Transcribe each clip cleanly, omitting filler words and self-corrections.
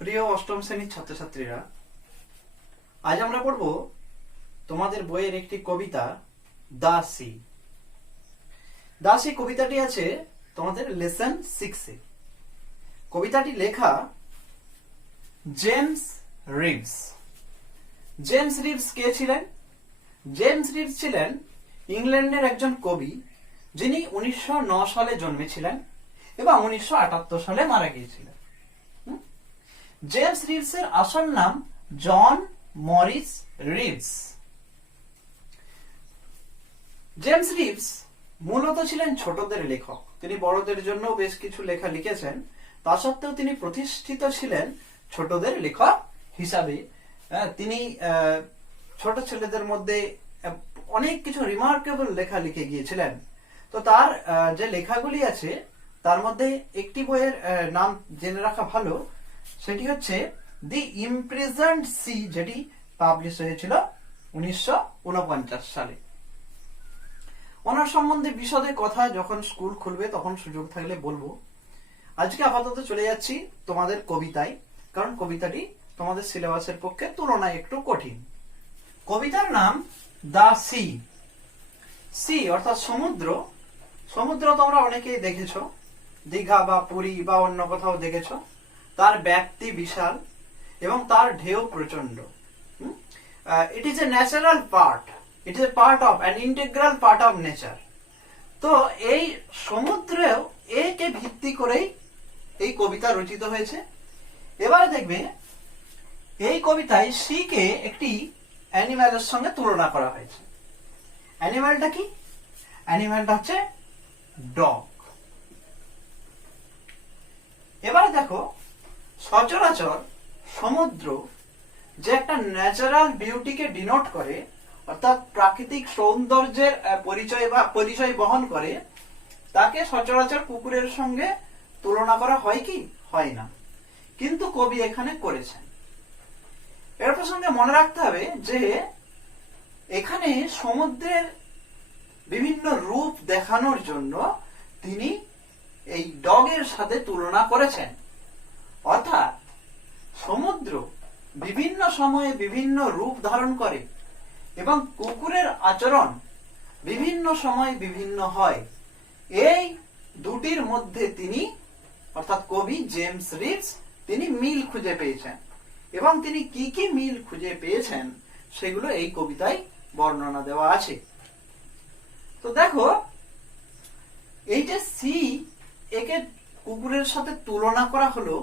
প্রিয় অষ্টম শ্রেণীর ছাত্রছাত্রীরা, আজ আমরা পড়ব তোমাদের বইয়ের একটি কবিতা দাসী। দাসী কবিতাটি আছে তোমাদের লেসন 6-এ। কবিতাটি লেখা জেমস রিভস। জেমস রিভস কে ছিলেন? জেমস রিভস ছিলেন ইংল্যান্ডের একজন কবি, যিনি 1909 সালে জন্মেছিলেন এবং 1978 সালে মারা গিয়েছিলেন। জেমস রিভসের আসল নাম জন মরিস রিভস। জেমস রিভস মূলত ছিলেন ছোটদের লেখক। তিনি বড়দের জন্য বেশ কিছু লেখা লিখেছেন, তা সত্ত্বেও তিনি প্রতিষ্ঠিত ছিলেন ছোটদের লেখক হিসাবে। তিনি ছোট ছেলেদের মধ্যে অনেক কিছু রিমার্কেবল লেখা লিখে গিয়েছিলেন। তো তার যে লেখাগুলি আছে তার মধ্যে একটি বইয়ের নাম জেনে রাখা ভালো, সেটি হচ্ছে দি ইমপ্রিজন্ড সি, যেটি পাবলিশ হয়েছিল 1949 সালে। ওনার সম্বন্ধে বিশদে কথা যখন স্কুল খুলবে তখন সুযোগ থাকলে বলবো। আজকে আপাতত চলে যাচ্ছি তোমাদের কবিতায়, কারণ কবিতাটি তোমাদের সিলেবাসের পক্ষে তুলনায় একটু কঠিন। কবিতার নাম দা সি। সি অর্থাৎ সমুদ্র। সমুদ্র তোমরা অনেকেই দেখেছো, দীঘা বা পুরী বা অন্য কোথাও দেখেছো। তার ব্যাপ্তি বিশাল এবং তার ঢেউ প্রচন্ড। ইট is a natural part, it is A part of an integral part of nature. তো এই সমুদ্রেও একে ভিত্তি করেই এই কবিতা রচিত হয়েছে। এবারে দেখবে এই কবিতায় সি কে একটি অ্যানিম্যালের সঙ্গে তুলনা করা হয়েছে। অ্যানিম্যালটা কি? অ্যানিম্যালটা হচ্ছে ডগ। এবারে দেখো, সচরাচর সমুদ্র যে একটা ন্যাচারাল বিউটিকে ডিনোট করে, অর্থাৎ প্রাকৃতিক সৌন্দর্যের পরিচয় বহন করে, তাকে সচরাচর কুকুরের সঙ্গে তুলনা করা হয় কি? হয় না। কিন্তু কবি এখানে করেছেন। এর প্রসঙ্গে মনে রাখতে হবে যে এখানে সমুদ্রের বিভিন্ন রূপ দেখানোর জন্য তিনি এই ডগের সাথে তুলনা করেছেন। অর্থাৎ সমুদ্র বিভিন্ন সময়ে বিভিন্ন রূপ ধারণ করে এবং কুকুরের আচরণ বিভিন্ন সময় বিভিন্ন হয়। এই দুটির মধ্যে তিনি অর্থাৎ কবি জেমস রিভস তিনি মিল খুঁজে পেয়েছেন, এবং তিনি কি কি মিল খুঁজে পেয়েছেন সেগুলো এই কবিতায় বর্ণনা দেওয়া আছে। তো দেখো, এই যে সি একে কুকুরের সাথে তুলনা করা হলো,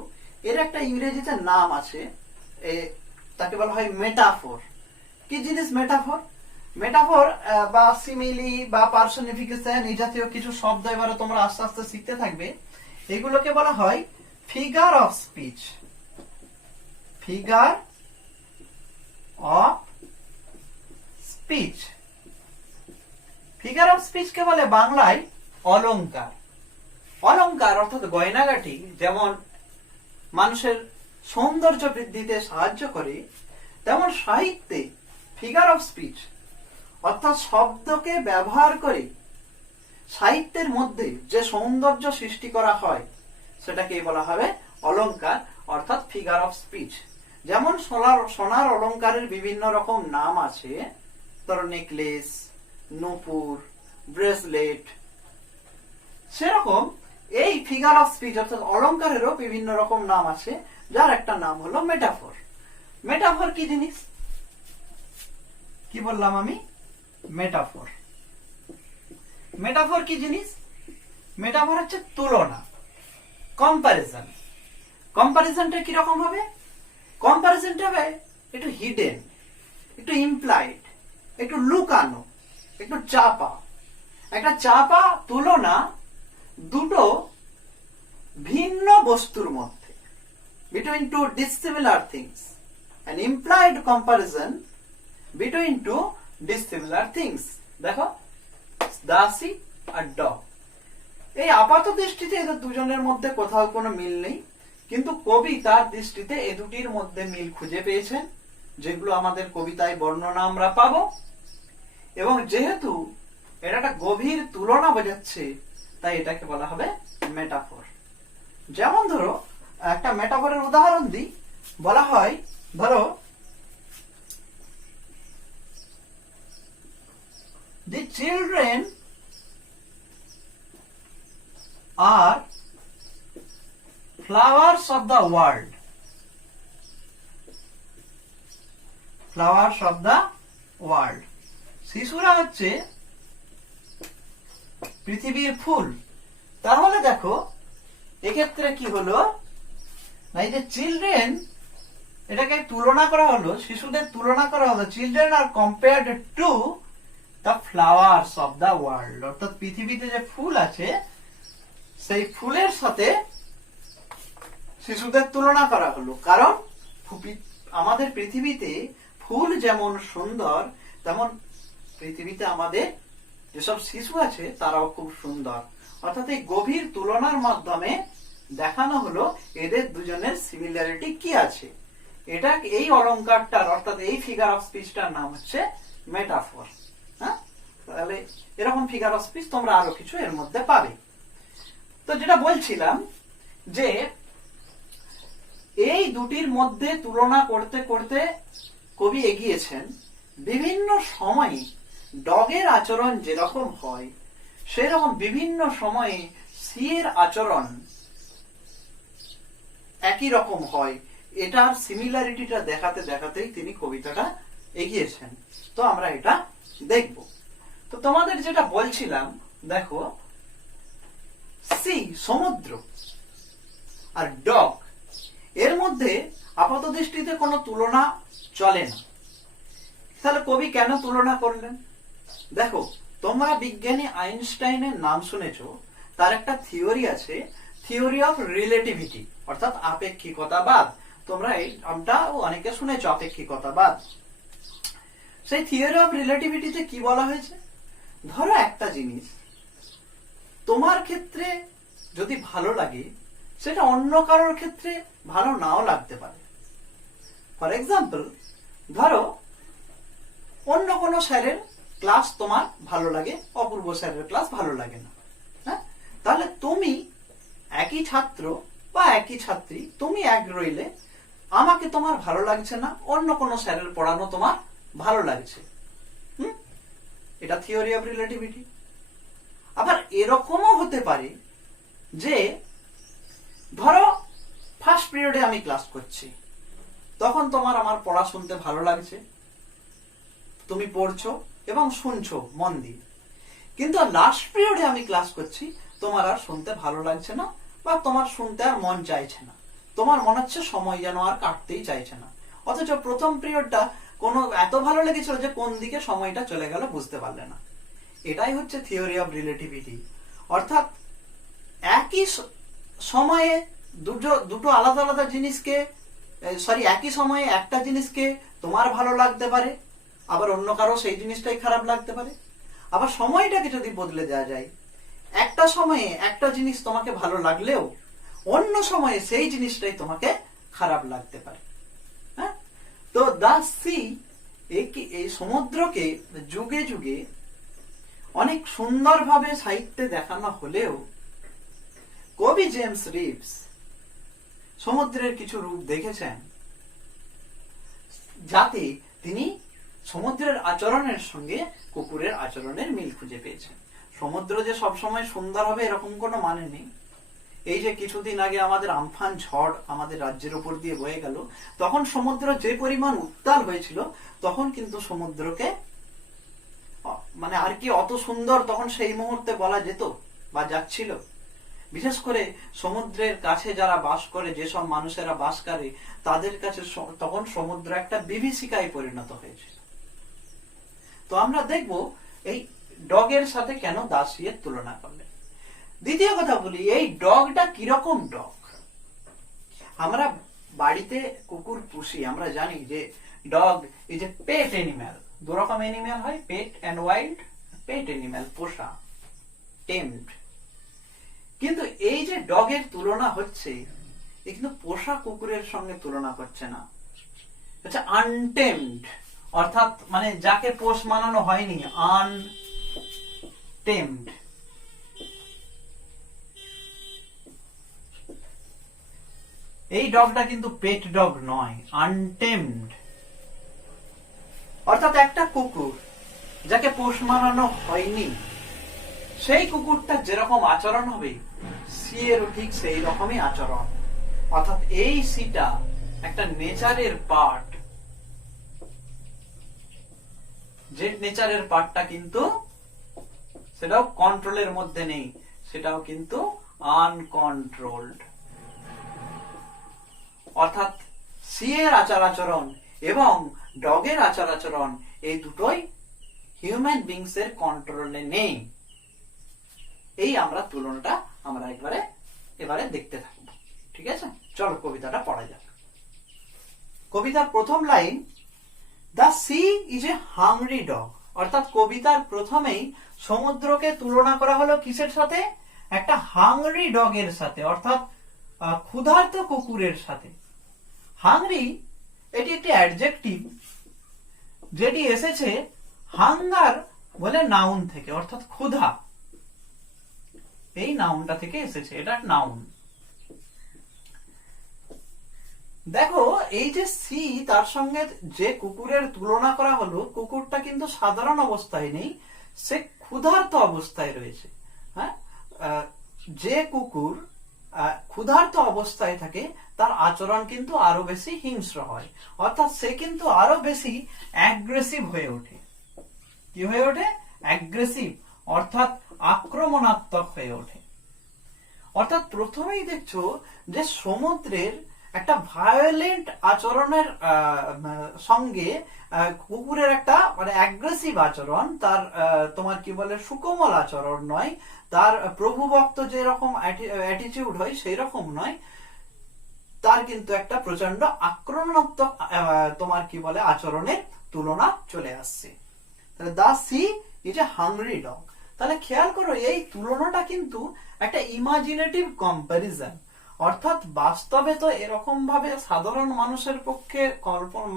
এর একটা ইংরেজিতে নাম আছে, তাকে বলা হয় মেটাফোর। কি জিনিস মেটাফোর? মেটাফোর বা সিমিলি বা পার্সনিফিকেশন, এই জাতীয় কিছু শব্দ এবারে তোমরা আস্তে আস্তে শিখতে থাকবে। এগুলোকে বলা হয় figure of speech. Figure of speech. Figure of speech কে বলে বাংলায় অলংকার। অলংকার অর্থাৎ গয়নাগাটি যেমন মানুষের সৌন্দর্য বৃদ্ধিতে সাহায্য করে, তেমন সাহিত্যে ফিগার অফ স্পিচ অর্থাৎ শব্দকে ব্যবহার করে সাহিত্যের মধ্যে যে সৌন্দর্য সৃষ্টি করা হয় সেটাকে বলা হবে অলংকার অর্থাৎ ফিগার অফ স্পিচ। যেমন সোনার অলংকারের বিভিন্ন রকম নাম আছে, ধরো নেকলেস, নূপুর, ব্রেসলেট। সেরকম এই ফিগার অফ স্পিচ অর্থাৎ অলংকারেরও বিভিন্ন রকম নাম আছে, যার একটা নাম হলো মেটাফোর। মেটাফোর কি জিনিস? কি বললাম আমি? মেটাফোর। মেটাফোর কি জিনিস? মেটাফোর হচ্ছে তুলনা, কম্পারিজন। কম্পারিজনটা কিরকম হবে? কম্পারিজনটা হবে একটু হিডেন, একটু ইমপ্লাইড, একটু লুকানো, একটু চাপা। একটা চাপা তুলনা দুটো ভিন্ন বস্তুর মধ্যে, between two dissimilar things. An implied comparison between two dissimilar things. দেখো, দাসী আর ডগ। এই আপাত দৃষ্টিতে এদের দুজনের মধ্যে কোথাও কোনো মিল নেই, কিন্তু কবি তার দৃষ্টিতে এ দুটির মধ্যে মিল খুঁজে পেয়েছেন, যেগুলো আমাদের কবিতায় বর্ণনা আমরা পাবো। এবং যেহেতু এটা একটা গভীর তুলনা বোঝাচ্ছে, তাই এটাকে বলা হবে মেটাফোর। যেমন ধরো, একটা মেটাফোরের উদাহরণ দিই। বলা হয়, ধরো the children are flowers of the world. Flowers of the world. শিশুরা হচ্ছে পৃথিবীর ফুল। তাহলে দেখো এক্ষেত্রে কি হলো, না এই যে চিলড্রেন, এটাকে তুলনা করা হলো, শিশুদের তুলনা করা হলো, children are compared to the flowers of the world. অর্থাৎ পৃথিবীতে যে ফুল আছে সেই ফুলের সাথে শিশুদের তুলনা করা হলো। কারণ আমাদের পৃথিবীতে ফুল যেমন সুন্দর, তেমন পৃথিবীতে আমাদের যেসব শিশু আছে তারাও খুব সুন্দর। অর্থাৎ এই গভীর তুলনার মাধ্যমে দেখানো হলো এদের দুজনের সিমিলারিটি কি আছে। এটা এই অলংকারটার, অর্থাৎ এই ফিগার অফ স্পিচটার নাম হচ্ছে মেটাফর। হ্যাঁ, তাহলে এরকম ফিগার অফ স্পিচ তোমরা আরো কিছু এর মধ্যে পাবে। তো যেটা বলছিলাম যে এই দুটির মধ্যে তুলনা করতে করতে কবি এগিয়েছেন। বিভিন্ন সময়ে ডগের আচরণ যেরকম হয় সেরকম বিভিন্ন সময়ে সি এর আচরণ একই রকম হয়, এটার সিমিলারিটিটা দেখাতে দেখাতেই তিনি কবিতাটা এগিয়েছেন। তো আমরা এটা দেখব। তো তোমাদের যেটা বলছিলাম, দেখো সি সমুদ্র আর ডগ, এর মধ্যে আপাত দৃষ্টিতে কোনো তুলনা চলে না। তাহলে কবি কেন তুলনা করলেন? দেখো, তোমরা বিজ্ঞানী আইনস্টাইনের নাম শুনেছো। তার একটা থিওরি আছে, থিওরি অফ রিলেটিভিটি, অর্থাৎ আপেক্ষিকতাবাদ। তোমরা এই নামটা অনেকে শুনেছো, আপেক্ষিকতাবাদ। সেই থিওরি অফ রিলেটিভিটিতে কি বলা হয়েছে, ধরো একটা জিনিস তোমার ক্ষেত্রে যদি ভালো লাগে, সেটা অন্য কারোর ক্ষেত্রে ভালো নাও লাগতে পারে। ফর এক্সাম্পল, ধরো অন্য কোনো স্যারের ক্লাস তোমার ভালো লাগে, অপূর্ব স্যারের ক্লাস ভালো লাগে না। হ্যাঁ, তাহলে তুমি একই ছাত্র বা একই ছাত্রী, তুমি এক রইলে, আমাকে তোমার ভালো লাগছে না, অন্য কোনো স্যারের পড়ানো তোমার ভালো লাগছে। এটা থিওরি অফ রিলেটিভিটি। আবার এরকমও হতে পারে যে ধরো ফার্স্ট পিরিয়ডে আমি ক্লাস করছি, তখন তোমার আমার পড়া শুনতে ভালো লাগছে, তুমি পড়ছো এবং শুনছো মন দিয়ে। কিন্তু লাস্ট পিরিয়ডে আমি ক্লাস করছি, তোমার আর শুনতে ভালো লাগছে না, বা তোমার শুনতে আর মন চাইছে না, তোমার মনে হচ্ছে সময় যেন আর কাটতেই চাইছে না। অথচ প্রথম পিরিয়ডটা কোনো এত ভালো লেগেছিল যে কোন দিকে সময়টা চলে গেল বুঝতে পারলে না। এটাই হচ্ছে থিওরি অফ রিলেটিভিটি। অর্থাৎ একই সময়ে দুটো আলাদা আলাদা জিনিসকে, একই সময়ে একটা জিনিসকে তোমার ভালো লাগতে পারে, আবার অন্য কারো সেই জিনিসটাই খারাপ লাগতে পারে। আবার সময়টাকে যদি বদলে দেওয়া যায়, একটা সময়ে একটা জিনিস তোমাকে ভালো লাগলেও অন্য সময়ে সেই জিনিসটাই তোমাকে খারাপ লাগতে পারে। হ্যাঁ, তো দা সি, এই সমুদ্রকে যুগে যুগে অনেক সুন্দরভাবে সাহিত্যে দেখানো হলেও কবি জেমস রিভস সমুদ্রের কিছু রূপ দেখেছেন, যাতে তিনি সমুদ্রের আচরণের সঙ্গে কুকুরের আচরণের মিল খুঁজে পেয়েছেন। সমুদ্র যে সবসময় সুন্দর হবে এরকম কোনো মানে নেই। এই যে কিছুদিন আগে আমাদের আমফান ঝড় আমাদের রাজ্যের উপর দিয়ে বয়ে গেল, তখন সমুদ্র যে পরিমাণ উত্তাল হয়েছিল, তখন কিন্তু সমুদ্রকে মানে আর কি অত সুন্দর তখন সেই মুহূর্তে বলা যেত বা যাচ্ছিল। বিশেষ করে সমুদ্রের কাছে যারা বাস করে, যেসব মানুষেরা বাস করে, তাদের কাছে তখন সমুদ্র একটা বিভীষিকায় পরিণত হয়েছিল। তো আমরা দেখব এই ডগের সাথে কেন দাসিয়ের তুলনা করলেন। দ্বিতীয় কথা বলি, এই ডগটা কিরকম ডগ। আমরা বাড়িতে কুকুর পুষি, আমরা জানি যে dog is a pet animal. দু রকম এনিম্যাল হয়, pet and wild. Pet animal, পোষা, টেমড। কিন্তু এই যে ডগের তুলনা হচ্ছে, এ কিন্তু পোষা কুকুরের সঙ্গে তুলনা করছে না, হচ্ছে আনটেমড, অর্থাৎ মানে যাকে পোষ মানানো হয়নি, আনটেমড। এই ডগটা কিন্তু পেট ডগ নয়, আনটেমড। অর্থাৎ একটা কুকুর যাকে পোষ মানানো হয়নি, সেই কুকুরটা যেরকম আচরণ হবে, সি এরও ঠিক সেই রকমই আচরণ। অর্থাৎ এই সিটা একটা নেচারের পার্ট, যে নেচারের পার্টটা কিন্তু সেটাও কন্ট্রোলের মধ্যে নেই, সেটাও কিন্তু আনকন্ট্রোলড। অর্থাৎ সি এর আচার আচরণ এবং ডগের আচার আচরণ এই দুটোই হিউম্যান বিংস এর কন্ট্রোলে নেই। এই আমরা তুলনাটা আমরা এবারে দেখতে থাকব। ঠিক আছে, চলো কবিতাটা পড়া যাক। কবিতার প্রথম line, the sea is a hungry dog. অর্থাৎ কবিতার প্রথমেই সমুদ্রকে তুলনা করা হলো কিসের সাথে? একটা হাংরি ডগের সাথে, অর্থাৎ ক্ষুধার্ত কুকুরের সাথে। হাংরি এটি একটি অ্যাডজেক্টিভ যেটি এসেছে হাঙ্গার বলে নাউন থেকে, অর্থাৎ ক্ষুধা, এই নাউনটা থেকে এসেছে, এটা নাউন। দেখো এই যে সি, তার সঙ্গে যে কুকুরের তুলনা করা হলো, কুকুরটা কিন্তু সাধারণ অবস্থায় নেই, সে ক্ষুধার্ত অবস্থায় রয়েছে। হ্যাঁ, যে কুকুর ক্ষুধার্ত অবস্থায় থাকে তার আচরণ কিন্তু আরো বেশি হিংস্র হয়, অর্থাৎ সে কিন্তু আরো বেশি অ্যাগ্রেসিভ হয়ে ওঠে। কি হয়ে ওঠে? অ্যাগ্রেসিভ, অর্থাৎ আক্রমণাত্মক হয়ে ওঠে। অর্থাৎ প্রথমেই দেখছো যে সমুদ্রের একটা ভায়োলেন্ট আচরণের সঙ্গে কুকুরের একটা মানে অ্যাগ্রেসিভ আচরণ, তার তোমার কি বলে সুকোমল আচরণ নয়, তার প্রভুভক্ত যেরকম অ্যাটিটিউড হয় সেই রকম নয়, তার কিন্তু একটা প্রচন্ড আক্রমণাত্মক তোমার কি বলে আচরণের তুলনা চলে আসছে। তাহলে the sea is a hungry dog. তাহলে খেয়াল করো এই তুলনাটা কিন্তু একটা ইমাজিনেটিভ কম্প্যারিজন, অর্থাৎ বাস্তবে তো এরকম ভাবে সাধারণ মানুষের পক্ষে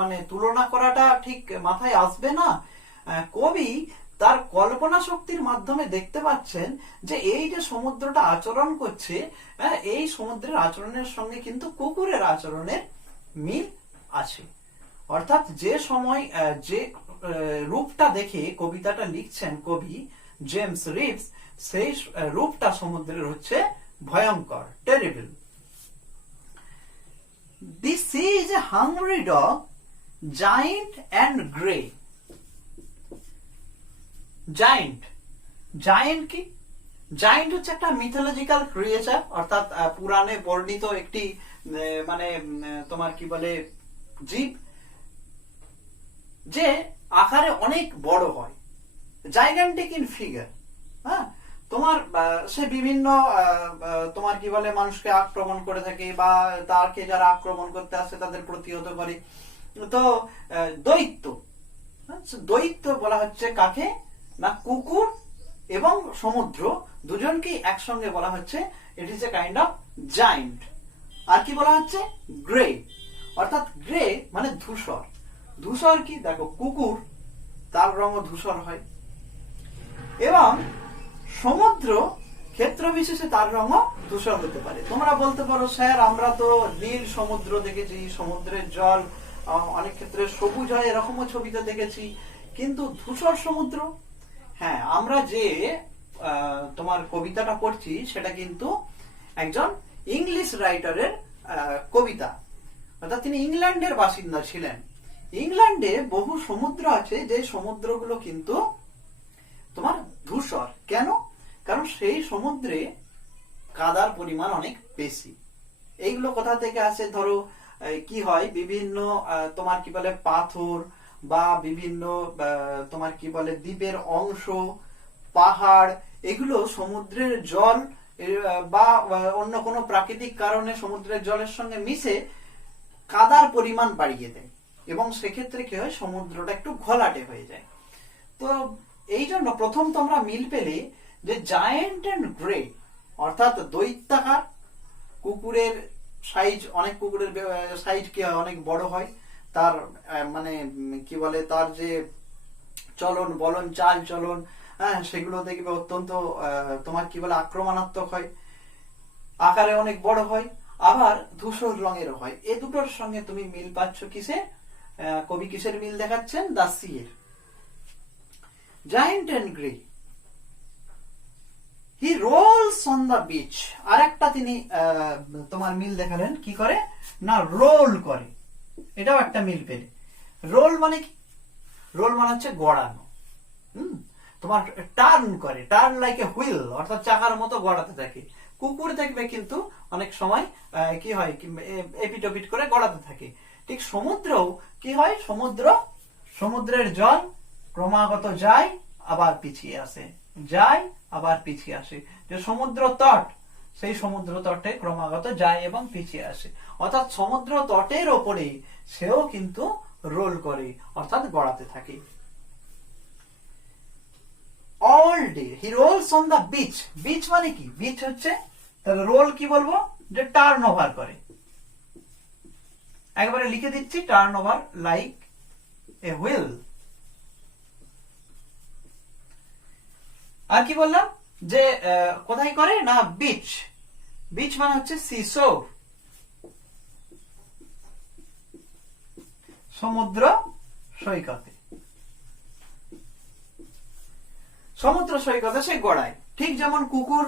মানে তুলনা করাটা ঠিক মাথায় আসবে না। কবি তার কল্পনা শক্তির মাধ্যমে দেখতে পাচ্ছেন যে এই যে সমুদ্রটা আচরণ করছে, এই সমুদ্রের আচরণের সঙ্গে কিন্তু কুকুরের আচরণের মিল আছে। অর্থাৎ যে সময় যে রূপটা দেখে কবিতাটা লিখছেন কবি জেমস রিভস, সেই রূপটা সমুদ্রের হচ্ছে ভয়ঙ্কর, terrible. The sea is a hungry dog, giant and grey. Giant, giant কি? জায়েন্ট হচ্ছে একটা মিথোলজিক্যাল ক্রিয়েচার, অর্থাৎ পুরাণে বর্ণিত একটি মানে তোমার কি বলে জীব, যে আকারে অনেক বড় হয়, জাইগান্টিক ইন ফিগার। হ্যাঁ, তোমার সে বিভিন্ন তোমার কি বলে মানুষকে আক্রমণ করে থাকে, বা তাকে যারা আক্রমণ করতে আসে তাদের প্রতিহত করে। তো দৈত্য, দৈত্য বলা হচ্ছে কাকে না? কুকুর এবং সমুদ্র দুজনকে একসঙ্গে বলা হচ্ছে it is a kind of giant. আর কি বলা হচ্ছে? গ্রে, অর্থাৎ গ্রে মানে ধূসর। ধূসর কি? দেখো কুকুর তার রঙও ধূসর হয়, এবং সমুদ্র ক্ষেত্র বিশেষে তার রঙও ধূসর হতে পারে। তোমরা বলতে পারো স্যার আমরা তো নীল সমুদ্র দেখেছি, সমুদ্রের জল অনেক ক্ষেত্রে সবুজ হয়, এরকমও ছবিতে দেখেছি, কিন্তু ধূসর সমুদ্র? হ্যাঁ, আমরা যে তোমার কবিতাটা পড়ছি সেটা কিন্তু একজন ইংলিশ রাইটারের কবিতা, অর্থাৎ তিনি ইংল্যান্ডের বাসিন্দা ছিলেন। ইংল্যান্ডে বহু সমুদ্র আছে যে সমুদ্রগুলো কিন্তু তোমার ধূসর। কেন? কারণ সেই সমুদ্রে কাদার পরিমাণ অনেক বেশি। এইগুলো কোথা থেকে আসে? ধরো কি হয়, বিভিন্ন তোমার কি বলে পাথর বা বিভিন্ন তোমার কি বলে দ্বীপের অংশ, পাহাড়, এগুলো সমুদ্রের জল বা অন্য কোনো প্রাকৃতিক কারণে সমুদ্রের জলের সঙ্গে মিশে কাদার পরিমাণ বাড়িয়ে দেয়, এবং সেক্ষেত্রে কি হয়, সমুদ্রটা একটু ঘোলাটে হয়ে যায়। তো এই জন্য প্রথম তোমরা মিল পেলে যে জায়েন্ট এন্ড গ্রে, অর্থাৎ দৈত্যাকার, কুকুরের সাইজ, অনেক কুকুরের সাইজ কি হয়, অনেক বড় হয়, তার মানে কি বলে তার যে চলন বলন, চাল চলন, হ্যাঁ, সেগুলো দেখবে অত্যন্ত তোমার কি বলে আক্রমণাত্মক হয়, আকারে অনেক বড় হয়। আবার ধূসর রঙেরও হয়। এ দুটোর সঙ্গে তুমি মিল পাচ্ছ কিসে? কবি কিসের মিল দেখাচ্ছেন? দ্য সি এর। Giant and grey, he rolls on the beach. আর একটা তিনি তোমার মিল দেখালেন, কি করে না রোল করে, এটাও একটা মিল পেলে। রোল মানে কি? রোল মানে হচ্ছে গড়ানো। তোমার টার্ন করে, টার্ন লাইক এ হুইল, অর্থাৎ চাকার মতো গড়াতে থাকে। কুকুর দেখবে কিন্তু অনেক সময় কি হয়, এপিটোপিট করে গড়াতে থাকে। ঠিক সমুদ্রও কি হয়, সমুদ্রের জল ক্রমাগত যায় আবার পিছিয়ে আসে, যায় আবার পিছিয়ে আসে। যে সমুদ্র তট, সেই সমুদ্র তটে ক্রমাগত যায় এবং পিছিয়ে আসে, অর্থাৎ সমুদ্র তটের ওপরে সেও কিন্তু রোল করে, অর্থাৎ গড়াতে থাকে। All day he rolls on the beach. Beach মানে কি? বিচ হচ্ছে, তাহলে রোল কি বলবো? যে টার্ন ওভার করে। একবারে লিখে দিচ্ছি, turn over like a wheel. আর কি বললাম? যে কোথায় করে না বিচ। বিচ মানে হচ্ছে সিশোর, সমুদ্র সৈকতে। সমুদ্র সৈকতে সে গড়ায়। ঠিক যেমন কুকুর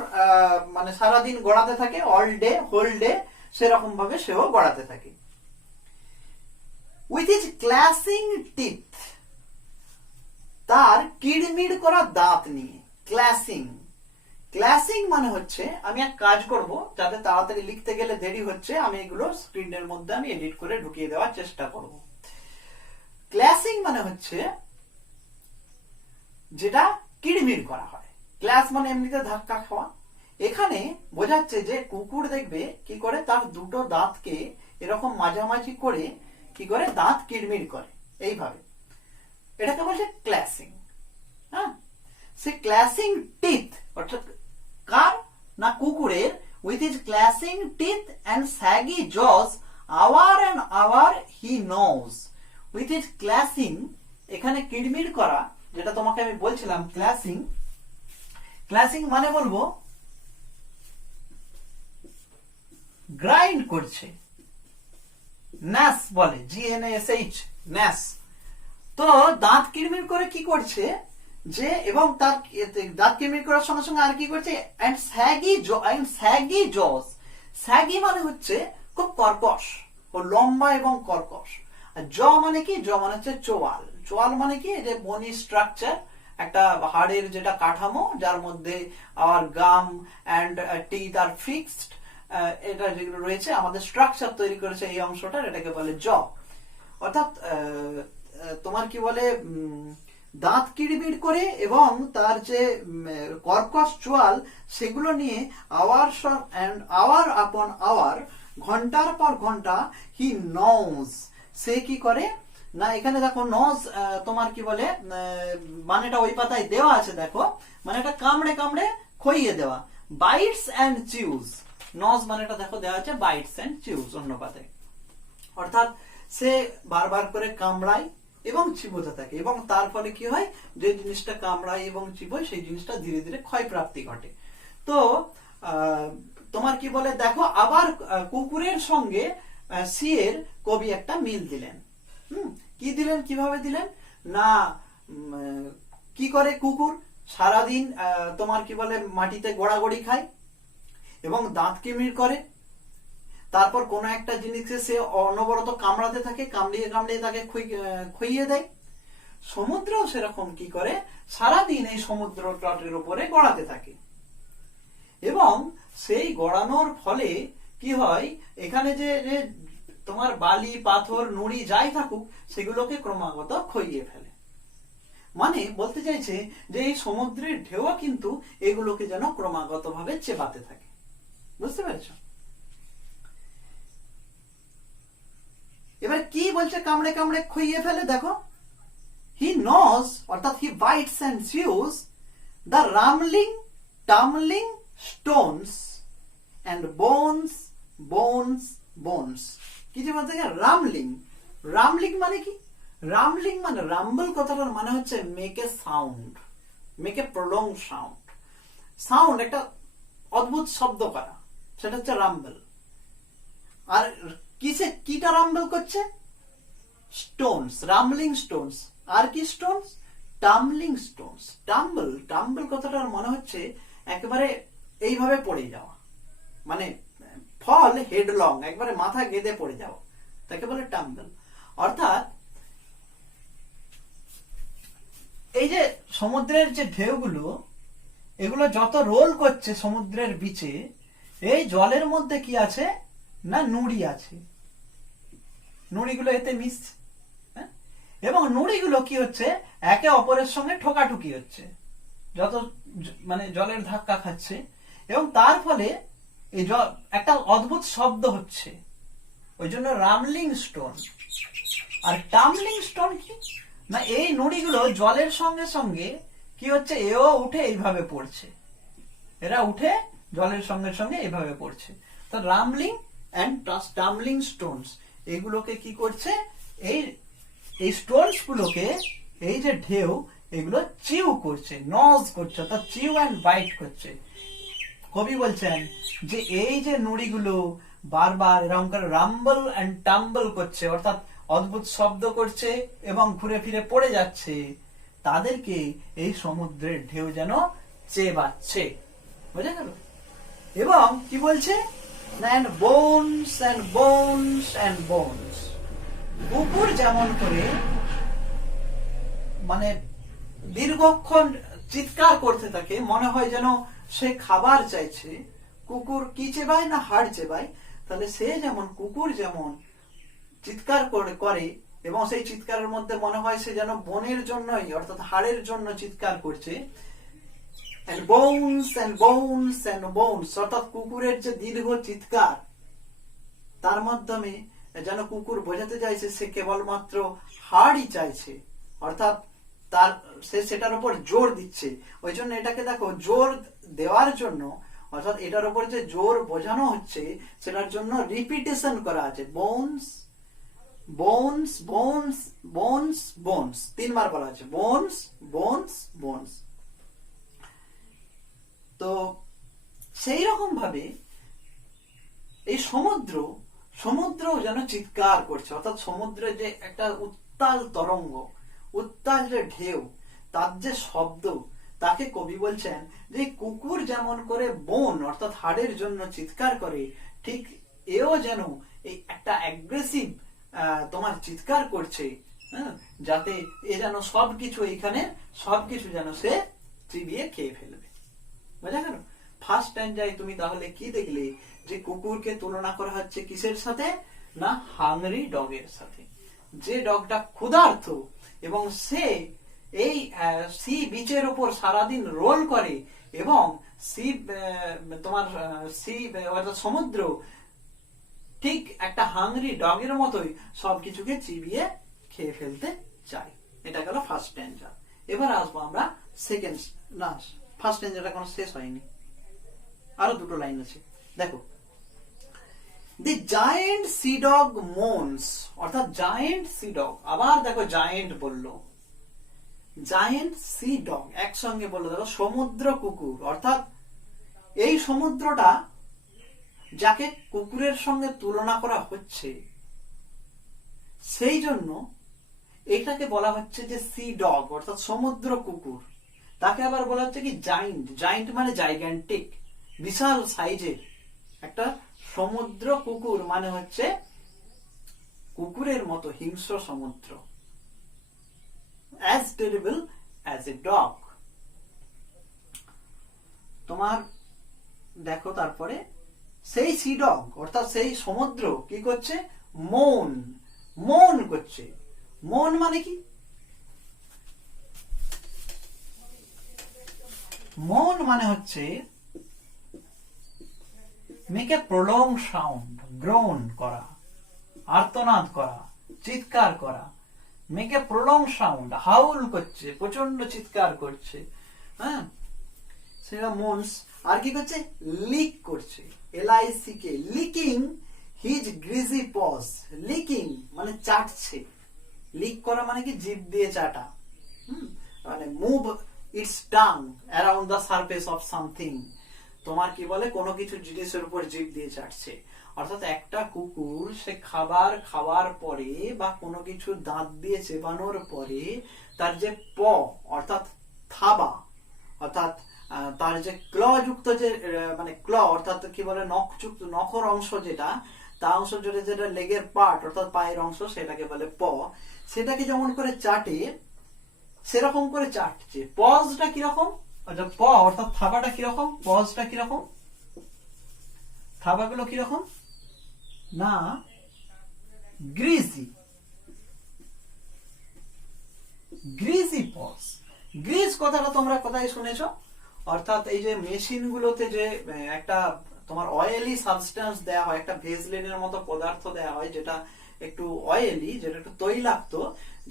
মানে সারাদিন গড়াতে থাকে, অল ডে হোল ডে, সেরকম ভাবে সেও গড়াতে থাকে। উইথ হিজ ক্ল্যাশিং টিথ, তার কিড়মিড় করা দাঁত নিয়ে। ক্ল্যাশিং, ক্ল্যাশিং মানে হচ্ছে, আমি এক কাজ করব যাতে তাড়াতাড়ি লিখতে গেলে দেরি হচ্ছে, আমি এগুলো স্ক্রিনের মধ্যে আমি এডিট করে ঢুকিয়ে দেওয়ার চেষ্টা করব। ক্ল্যাশিং মানে হচ্ছে যেটা কিড়মিড় করা হয়। ক্ল্যাশ মানে এমনিতে ধাক্কা খাওয়া। এখানে বোঝাচ্ছে যে কুকুর দেখবে কি করে, তার দুটো দাঁতকে এরকম মাঝামাঝি করে কি করে দাঁত কিড়মিড় করে, এইভাবে। এটাকে বলছে ক্ল্যাশিং। হ্যাঁ, সে ক্ল্যাশিং টিথ, অর্থাৎ কার না কুকুরের, with his clashing teeth and shaggy jaws hour and hour he gnaws. With his clashing, এখানে কিড়মিড় করা, যেটা তোমাকে আমি বলছিলাম ক্ল্যাশিং। ক্ল্যাশিং মানে বলবো গ্রাইন্ড করছে, ন্যাস বলে, GNASH, ন্যাস। তো দাঁত কিড়মিড় করে কি করছে যে, এবং তার দাঁত কিড়মিড় করার সঙ্গে সঙ্গে আর কি করছে, এন্ড স্যাগি জজ। স্যাগি মানে হচ্ছে খুব কর্কশ, ও লম্বা এবং কর্কশ। আর জ মানে কি? জ মানে হচ্ছে চোয়াল। চোয়াল মানে কি? যে বনি স্ট্রাকচার, একটা হাড়ের যেটা কাঠামো, যার মধ্যে our gum and teeth are fixed, এটা যেগুলো রয়েছে, আমাদের স্ট্রাকচার তৈরি করেছে এই অংশটা, এটাকে বলে জ। অর্থাৎ তোমার কি বলে, দাঁত কিড়মিড় করে এবং তার যে কর্কশ চোয়াল, সেগুলো নিয়ে আওয়ার এন্ড আওয়ার আপন আওয়ার, ঘন্টার পর ঘন্টা, হি নোজ, সে কি করে না, এখানে দেখো নজ, তোমার কি বলে মানেটা ওই পাতায় দেওয়া আছে, দেখো মানে এটা কামড়ে কামড়ে খইয়ে দেওয়া। বাইটস এন্ড চিউজ, নজ মানেটা দেখো দেওয়া আছে বাইটস এন্ড চিউজ অন্য পাতায়। অর্থাৎ সে বারবার করে কামড়ায় এবং চিবোতে থাকে, এবং তার ফলে কি হয়, যে জিনিসটা কামড়ায় এবং চিবোয় সেই জিনিসটা ধীরে ধীরে ক্ষয়প্রাপ্তি ঘটে। তো তোমার কি বলে, দেখো আবার কুকুরের সঙ্গে সি এর কবি একটা মিল দিলেন। কি দিলেন, কিভাবে দিলেন না, কি করে কুকুর সারাদিন তোমার কি বলে মাটিতে গোড়াগড়ি খায় এবং দাঁত কিড়মিড় করে, তারপর কোন একটা জিনিসকে সে অনবরত কামড়াতে থাকে, কামড়িয়ে কামড়িয়ে তাকে খুইয়ে দেয়। সমুদ্রও সেরকম কি করে, সারাদিন এই সমুদ্র তটের উপরে গড়াতে থাকে, এবং সেই গড়ানোর ফলে কি হয়, এখানে যে তোমার বালি পাথর নুড়ি যাই থাকুক, সেগুলোকে ক্রমাগত খইয়ে ফেলে। মানে বলতে চাইছে যে এই সমুদ্রের ঢেউ কিন্তু এগুলোকে যেন ক্রমাগত ভাবে চেপাতে থাকে। বুঝতে পেরেছ? এবার কি বলছে, কামড়ে কামড়ে খইয়ে ফেলে, দেখো, হি নোজ, অর্থাৎ he bites and chews the rumbling tumbling stones and bones bones bones. কি যে বলতে গেলে রামলিং, রামলিং মানে কি? রামলিং মানে, রাম্বল কথাটার মানে হচ্ছে make a sound, make a prolong sound. Sound একটা অদ্ভুত শব্দ করা, সেটা হচ্ছে রাম্বল। আর কিটা রাম্বল করছে? Stones, rumbling Stones. আর কি স্টোনস? Tumbling Stones. টাম্বল কথাটার মনে হচ্ছে একেবারে এইভাবে পড়ে যাওয়া, মানে ফল হেডলং, একবারে মাথা গেঁদে পড়ে যাওয়া, তাকে বলে টাম্বল। অর্থাৎ এই যে সমুদ্রের যে ঢেউগুলো, এগুলো যত রোল করছে সমুদ্রের বিচে, এই জলের মধ্যে কি আছে না নুড়ি আছে, নুড়িগুলো এতে মিশছে, এবং নুড়িগুলো কি হচ্ছে একে অপরের সঙ্গে ঠোকাঠুকি হচ্ছে, যত মানে জলের ধাক্কা খাচ্ছে, এবং তার ফলে এই একটা অদ্ভুত শব্দ হচ্ছে, ওই জন্য রামলিং স্টোন। আর টাম্বলিং স্টোন কি না, এই নুড়িগুলো জলের সঙ্গে সঙ্গে কি হচ্ছে, এও উঠে এইভাবে পড়ছে, এরা উঠে জলের সঙ্গে সঙ্গে এইভাবে পড়ছে। তো রামলিং এন্ড টাম্বলিং স্টোনস এগুলোকে কি করছে, এই স্টোনস গুলোকে এই যে ঢেউ এগুলো চিউ করছে, নজ করছে, অর্থাৎ চিউ অ্যান্ড বাইট করছে। কবি বলছেন যে এই যে নুড়িগুলো বারবার এরকম করে রাম্বল এন্ড টাম্বল করছে, অর্থাৎ অদ্ভুত শব্দ করছে এবং ঘুরে ফিরে পড়ে যাচ্ছে, তাদেরকে এই সমুদ্রের ঢেউ যেন চেবাচ্ছে। বুঝা গেল? এবং কি বলছে, and bones and bones and bones। কুকুর যেমন করে মানে দীর্ঘক্ষণ চিৎকার করতে থাকে, মনে হয় যেন সে খাবার চাইছে। কুকুর কি চেবায় না হাড় চেবায়, তাহলে সে যেমন কুকুর যেমন চিৎকার করে এবং সেই চিৎকারের মধ্যে মনে হয় সে যেন বনের জন্যই, অর্থাৎ হাড়ের জন্য চিৎকার করছে। and bones and bones and bones, অর্থাৎ কুকুরের যে দীর্ঘ চিৎকার, তার মাধ্যমে যেন কুকুর বোঝাতে চাইছে সে কেবলমাত্র হাড়ই চাইছে, অর্থাৎ তার সে সেটার উপর জোর দিচ্ছে। ওই জন্য এটাকে দেখো জোর দেওয়ার জন্য, অর্থাৎ এটার উপর যে জোর বোঝানো হচ্ছে সেটার জন্য রিপিটেশন করা আছে, bones bones bones bones bones, তিনবার বলা আছে, বোনস বোনস বোনস। তো সেই রকম ভাবে এই সমুদ্র যেন চিৎকার করছে, অর্থাৎ সমুদ্রের যে একটা উত্তাল তরঙ্গ, উত্তাল যে ঢেউ, তার যে শব্দ, তাকে কবি বলছেন যে কুকুর যেমন করে বোন অর্থাৎ হাড়ের জন্য চিৎকার করে, ঠিক এও যেন এই একটা অ্যাগ্রেসিভ তোমার চিৎকার করছে, যাতে এ যেন সবকিছু এইখানে সবকিছু যেন সে চিবিয়ে খেয়ে ফেলবে। বুঝা গেল? ফার্স্ট স্ট্যান্ডায় তুমি তাহলে কি দেখলে, যে কুকুরকে তুলনা করা হচ্ছে কিসের সাথে না হাংরি ডগের সাথে, যে ডগটা ক্ষুধার্ত এবং সে এই সি বিচের উপর সারাদিন রোল করে এবং অর্থাৎ সমুদ্র ঠিক একটা হাংরি ডগের মতোই সবকিছুকে চিবিয়ে খেয়ে ফেলতে চায়। এটা গেল ফার্স্ট স্ট্যান্ডা। এবার আসবো আমরা সেকেন্ড, না ফার্স্ট স্ট্যান্ডাটা কোনো শেষ হয়নি, আরো দুটো লাইন আছে, দেখো। দি জায়েন্ট সি ডগ মোনস, অর্থাৎ জায়েন্ট সি ডগ, আবার দেখো জায়েন্ট বললো, জায়েন্ট সি ডগ একসঙ্গে বললো, দেখো সমুদ্র কুকুর, অর্থাৎ এই সমুদ্রটা যাকে কুকুরের সঙ্গে তুলনা করা হচ্ছে, সেই জন্য এটাকে বলা হচ্ছে যে সি ডগ অর্থাৎ সমুদ্র কুকুর। তাকে আবার বলা হচ্ছে কি জায়েন্ট, জায়েন্ট মানে জাইগ্যান্টিক, বিশাল সাইজের একটা সমুদ্র কুকুর, মানে হচ্ছে কুকুরের মতো হিংস্র সমুদ্র, as terrible as a dog। তোমার দেখো তারপরে সেই সি ডগ অর্থাৎ সেই সমুদ্র কি করছে, মন করছে। মন মানে কি? মন মানে হচ্ছে make a prolong sound, grown করা, আর্তনাদ করা, চিৎকার করা, মেক এ প্রলং সাউন্ড, হাউল করছে, প্রচন্ড চিৎকার করছে, হ্যাঁ সেটা মনস। আর কি করছে, লিক করছে, LICK, licking his greasy paws, licking মানে চাটছে, লিক করা মানে কি জিভ দিয়ে চাটা, মানে move it's tongue around the surface of something, তোমার কি বলে কোনো কিছু জিনিসের উপর জিভ দিয়ে চাটছে। অর্থাৎ একটা কুকুর সে খাবার খাওয়ার পরে বা কোনো কিছু দাঁত দিয়ে চেবানোর পরে তার যে প অর্থাৎ থাবা অর্থাৎ তার যে ক্ল যুক্ত যে মানে ক্ল অর্থাৎ কি বলে নখ যুক্ত নখর অংশ যেটা তা অংশ জুড়ে যেটা লেগের পার্ট অর্থাৎ পায়ের অংশ সেটাকে বলে প, সেটাকে যেমন করে চাটে সেরকম করে চাটছে। পজটা কিরকম, প অর্থাৎ থাবাটা কিরকম, পজটা কিরকম, থাবাগুলো কিরকম না গ্রিজি, গ্রিজি পজ। গ্রিজ কথাটা তোমরা কোথায় শুনেছো? অর্থাৎ এই যে মেশিন গুলোতে যে একটা তোমার অয়েলি সাবস্টেন্স দেওয়া হয়, একটা ভেজলিনের মতো পদার্থ দেওয়া হয় যেটা একটু অয়েলি, যেটা একটু তৈলাক্ত,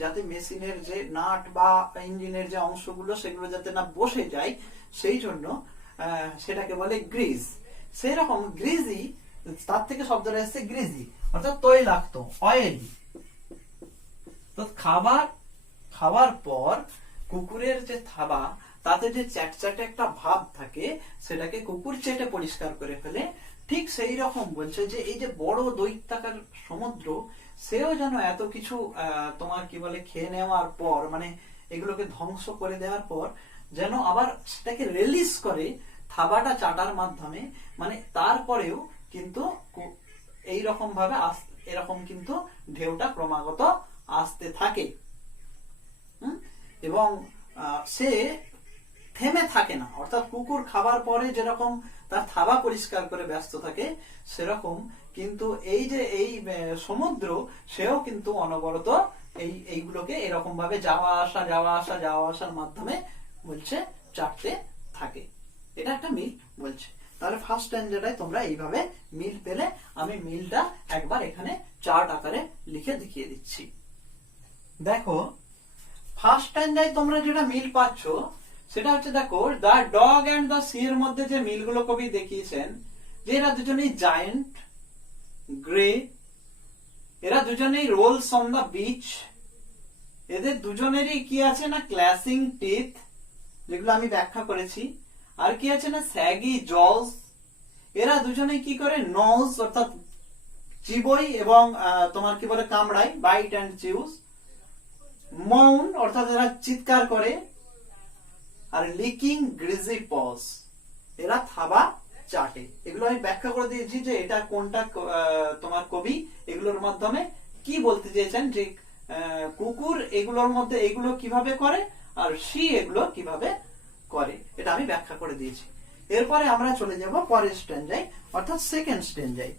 যাতে মেশিনের যে নাট বা ইঞ্জিনের যে অংশগুলো সেগুলো যাতে না বসে যায়, সেই জন্য সেটাকে বলে গ্রিজ। সেই রকম গ্রিজি, তার থেকে শব্দটা এসেছে গ্রিজি অর্থাৎ তৈলাক্ত, অয়েলি। তো খাওয়ার পর কুকুরের যে থাবা তাতে যে চ্যাটচ্যাটে একটা ভাব থাকে সেটাকে কুকুর চেটে পরিষ্কার করে ফেলে। ঠিক সেই রকম বলছে যে এই যে বড় দৈত্যাকার সমুদ্র, সেও যেন এত কিছু তোমার কি বলে খেয়ে নেওয়ার পর, মানে এগুলোকে ধ্বংস করে দেওয়ার পর যেন আবার সেটাকে রিলিজ করে থাবাটা চাটার মাধ্যমে, মানে তারপরেও কিন্তু এই রকম ভাবে এরকম কিন্তু ঢেউটা ক্রমাগত আসতে থাকে এবং সে থেমে থাকে না। অর্থাৎ কুকুর খাবার পরে যেরকম তার থাবা পরিষ্কার করে ব্যস্ত থাকে, সেরকম কিন্তু এই যে এই সমুদ্র, সেও কিন্তু অনবরত এইগুলোকে এরকম ভাবে যাওয়া আসার মাধ্যমে বলছে চাটতে থাকে। এটা একটা মিল বলছে। তাহলে ফার্স্ট স্ট্যান্ডার্ডে তোমরা এইভাবে মিল পেলে। আমি মিলটা একবার এখানে চার্ট আকারে লিখে দেখিয়ে দিচ্ছি। দেখো ফার্স্ট স্ট্যান্ডার্ডে তোমরা যেটা মিল পাচ্ছ সেটা হচ্ছে, দেখো the dog and the sea এর মধ্যে যে মিলগুলো কবি দেখিয়েছেন, যে এরা দুজনেই জায়ান্ট গ্রে, এরা দুজনেই রোলস অন দ্য বিচ, এদের দুজনেরই কি আছে না ক্ল্যাশিং টিথ, যেগুলো আমি ব্যাখ্যা করেছি। আর কি আছে না স্যাগি জলস, এরা দুজনেই কি করে নজ অর্থাৎ চিবই এবং তোমার কি বলে কামড়াই, বাইট এন্ড চিউজ। মাউন অর্থাৎ এরা চিৎকার করে। আর লিকিং গ্রিজি পজ, এরা থাবা চাটে। এগুলো আমি ব্যাখ্যা করে দিয়েছি যে এটা কোনটা তোমার কবি এগুলোর মাধ্যমে কি বলতে চেয়েছেন, যে কুকুর এগুলোর মধ্যে এগুলো কিভাবে করে আর সি এগুলো কিভাবে করে, এটা আমি ব্যাখ্যা করে দিয়েছি। এরপরে আমরা চলে যাব পরের স্ট্যান্ডায় অর্থাৎ সেকেন্ড স্ট্যান্ডায়।